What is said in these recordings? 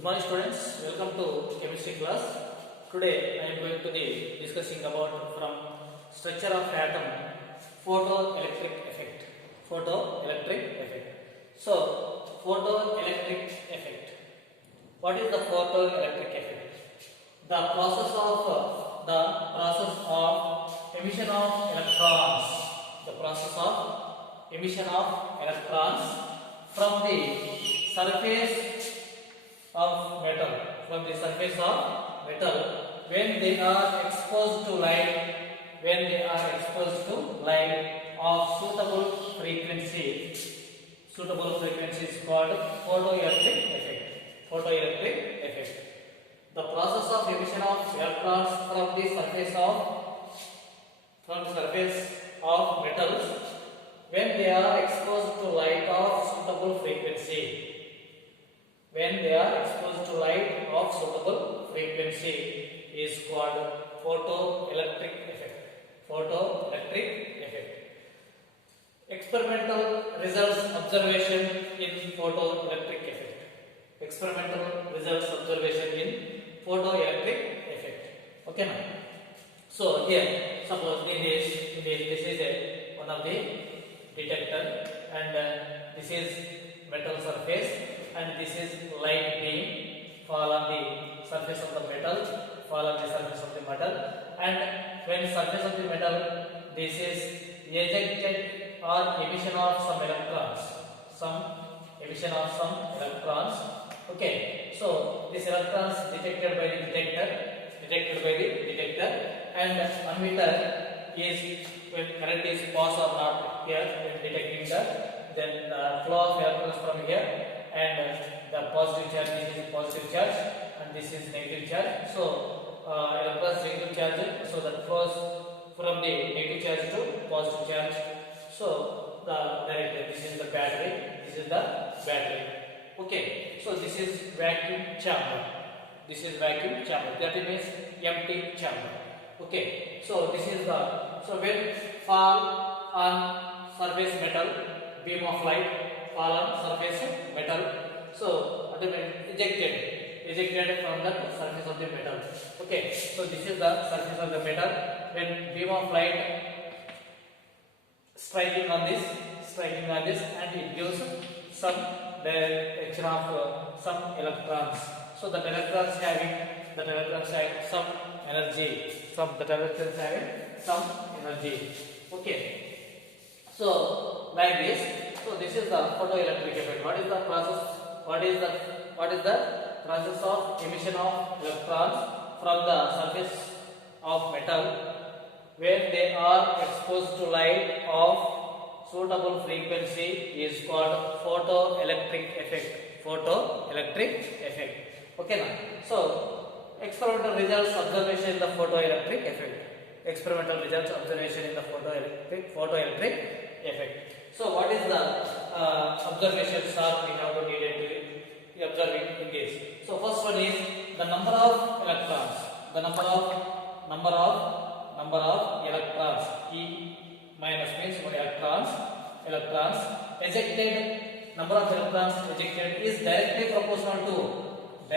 Good morning students, welcome to chemistry class. Today I am going to be discussing about from structure of atom photoelectric effect. Photoelectric effect. So photoelectric effect. What is the photoelectric effect? The process of emission of electrons. The process of emission of electrons from the surface of metal, when they are exposed to light, of suitable frequency is called photoelectric effect. The process of emission of electrons from the surface of metals when they are exposed to light of suitable frequency. Is called photoelectric effect. Experimental results observation in photoelectric effect. Okay, now. So here, suppose this is one of the detector, and this is metal surface, and this is light beam fall on the surface of the metal, and when surface of the metal, this is ejected or emission of some electrons. Okay, so this electrons detected by the detector, and emitter is when current is pass or not here when detecting then the flow of electrons from here, and the positive charge, this is positive charge and this is negative charge. So electrons negative charge, so that flows from the negative charge to positive charge. So this is the battery. Okay, so this is vacuum chamber. That means empty chamber. Okay, so this is when fall on surface metal, beam of light fall on surface metal, so ejected from the surface of the metal. Okay, so this is the surface of the metal. When beam of light striking on this, and it gives some direction of some electrons. So the electrons having some energy. Okay, so like this. So this is the photoelectric effect. What is the process? What is the process of emission of electrons from the surface of metal when they are exposed to light of suitable frequency is called photoelectric effect. Okay, now. So experimental results observation in the photoelectric effect. So what is the observations are we have to needed to be observing in this? So first one is the number of electrons. E minus means electrons ejected. Number of electrons ejected is directly proportional to the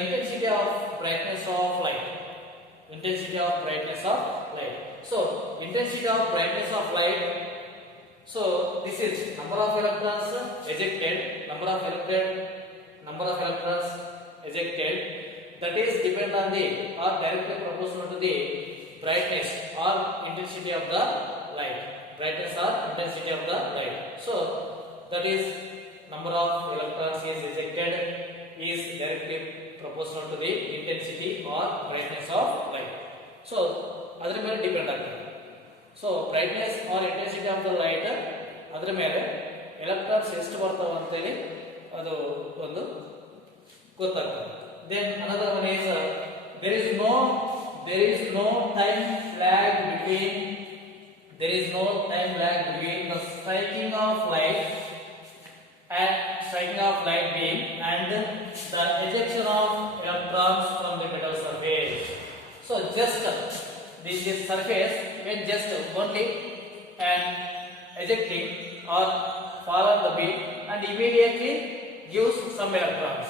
intensity of brightness of light. So intensity of brightness of light. So this is number of electrons ejected. That is depend on the or directly proportional to the brightness or intensity of the light. So that is number of electrons is ejected is directly proportional to the intensity or brightness of light. So ಅದರ ಮೇಲೆ depend ಆಗ್ತದೆ. So brightness or intensity of the light ಅದರ ಮೇಲೆ electrons ಎಷ್ಟು ಬರ್ತಾವ ಅಂತೇಳಿ ಅದು ಒಂದು ಗೊತ್ತಾಗ್ತದೆ. Then another one is there is no time lag between the striking of light beam and the ejection of electrons from the metal surface. So just this surface when just only and ejecting or fall on the beam and immediately gives some electrons.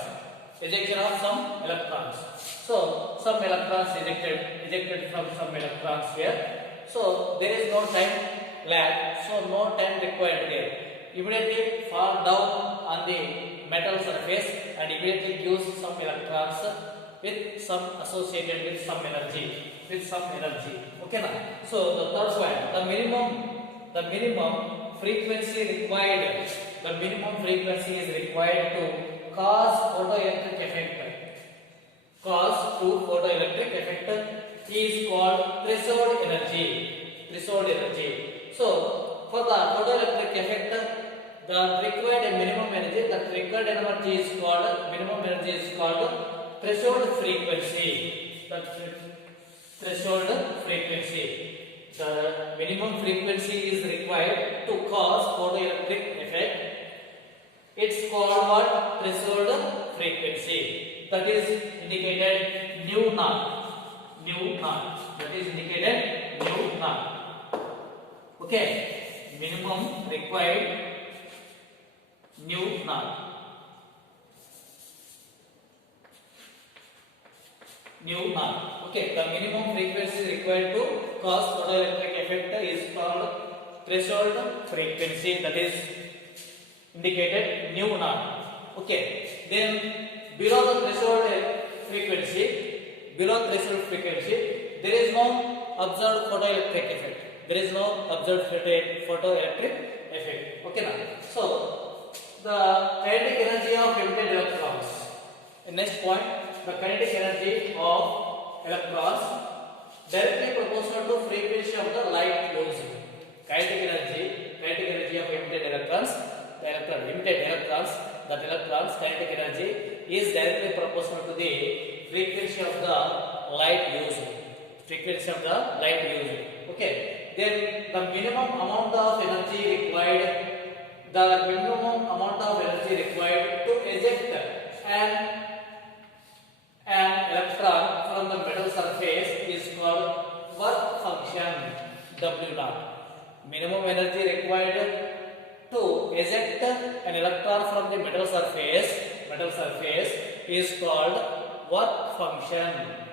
Ejection of some electrons. So some electrons ejected from some electrons here. So there is no time lag, so no time required here. Immediately fall down on the metal surface and immediately gives some electrons with some associated with some energy. Okay now. So the third point, the minimum frequency required. The minimum frequency is required to cause photoelectric effect. Cause to photoelectric effect is called threshold energy. So for the photoelectric effect, the required minimum energy, the required energy is called threshold frequency. Threshold frequency. The minimum frequency is required to cause photoelectric effect. It's called what? Threshold frequency. That is indicated nu naught. That is indicated nu naught. Okay. Minimum required nu naught. Okay, the minimum frequency required to cause photoelectric effect is called threshold frequency. That is indicated nu naught. Okay, then below the threshold frequency, there is no observed photoelectric effect. Okay, now so the kinetic energy of emitted electrons. Next point. The kinetic energy of electrons directly proportional to frequency of the light used. Kinetic energy of emitted electrons, that electrons kinetic energy is directly proportional to the frequency of the light used. Okay. Then the minimum amount of energy required. To eject an electron from the metal surface is called work function W naught. Minimum energy required to eject an electron from the metal surface is called work function.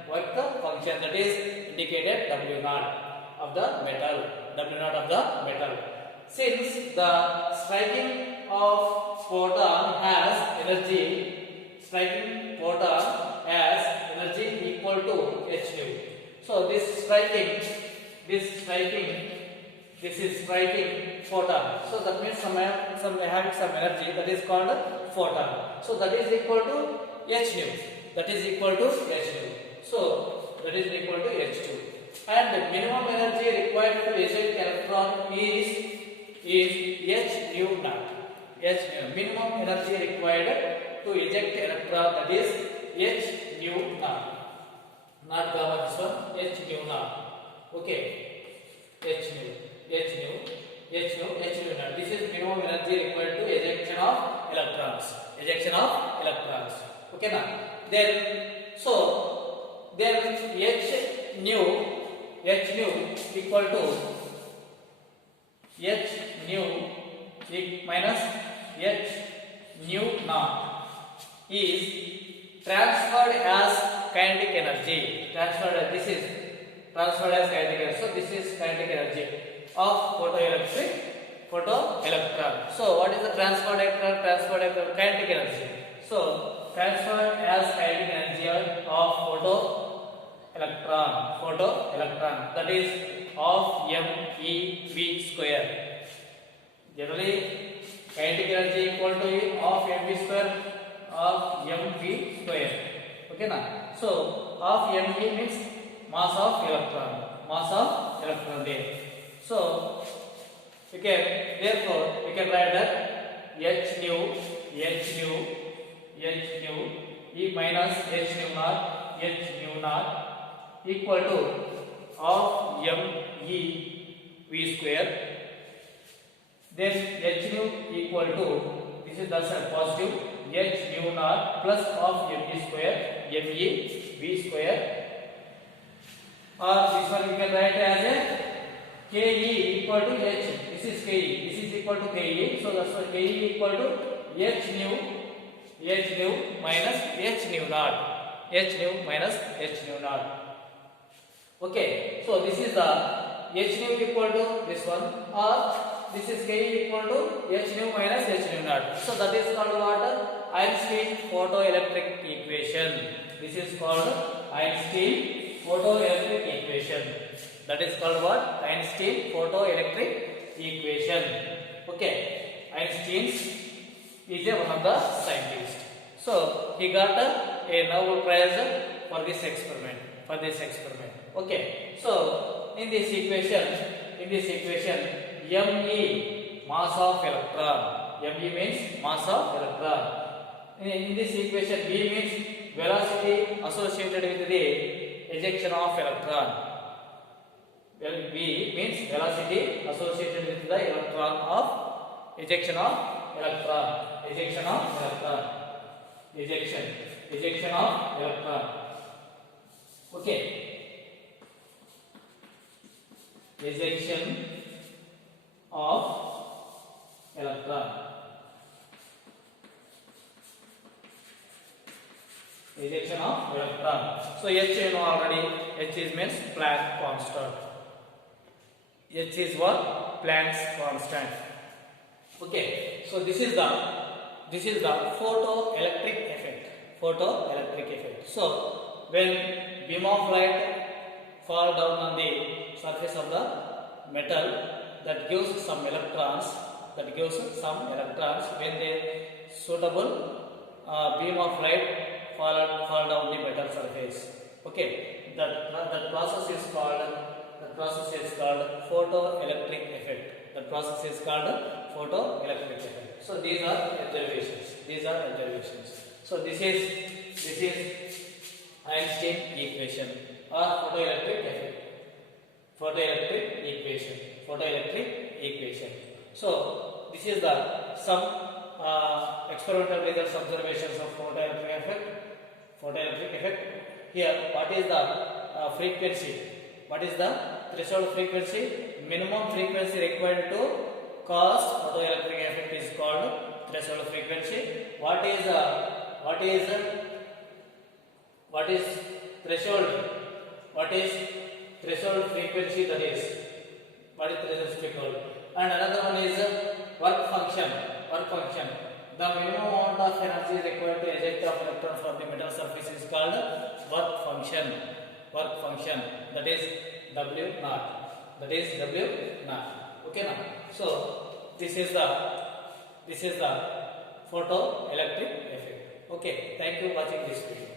That is indicated W naught of the metal. Since the striking of photon has energy equal to h nu. So this is striking photon. So that means having some energy, that is called photon. So that is equal to h nu. So that is equal to h2. And the minimum energy required to eject electron is h nu naught. Minimum energy required to eject electron, that is h nu naught. Not gamma, this one, h nu naught. Okay, h nu naught. This is minimum energy required to ejection of electrons. Okay now. Then h nu equal to h nu minus h nu naught is transferred as kinetic energy. This is transferred as kinetic energy. So this is kinetic energy of photoelectron. So what is the transferred kinetic energy? So transferred as kinetic energy of photoelectron, that is of MeV square. Generally kinetic energy equal to of MV square of MV square. Okay now. So of MV means mass of electron there. So therefore we can write that h nu E minus h nu naught equal to of MeV square. Then h nu equal to, this is thus a positive, h nu naught plus of MeV square, or this one we can write as a Ke equal to h. This is Ke. This is equal to Ke. So that's why Ke equal to h nu minus h nu naught. H nu minus h nu naught. Okay. So this is the h nu equal to this one, or this is Ke equal to h nu minus h nu naught. So that is called what? Einstein photoelectric equation. This is called Einstein photoelectric equation. That is called what? Einstein photoelectric equation. Okay. Einstein is one of the scientists. So he got a Nobel Prize for this experiment. Okay. So in this equation, Me mass of electron. Me means mass of electron. In this equation, V means velocity associated with the ejection of electron. Well, V means velocity associated with the electron of ejection of electron. Ejection of electron. Okay. Ejection of electron. Ejection of electron. So H you know already. H is means Planck constant. H is what? Planck's constant. Okay. So this is the photoelectric effect. So when beam of light fall down on the surface of the metal, that gives some electrons. When the suitable beam of light fall down the metal surface. Okay, that process is called photoelectric effect. So these are observations. So this is Einstein equation or photoelectric equation. So this is the some experimental results, observations of photoelectric effect. Here, what is the frequency? What is the threshold frequency? Minimum frequency required to cause photoelectric effect is called threshold frequency. What is threshold? What is threshold frequency? That is what is threshold frequency? And another one is work function. The minimum amount of energy required to eject the electron from the metal surface is called work function. That is W naught. Okay now. So this is the photoelectric effect. Okay. Thank you for watching this video.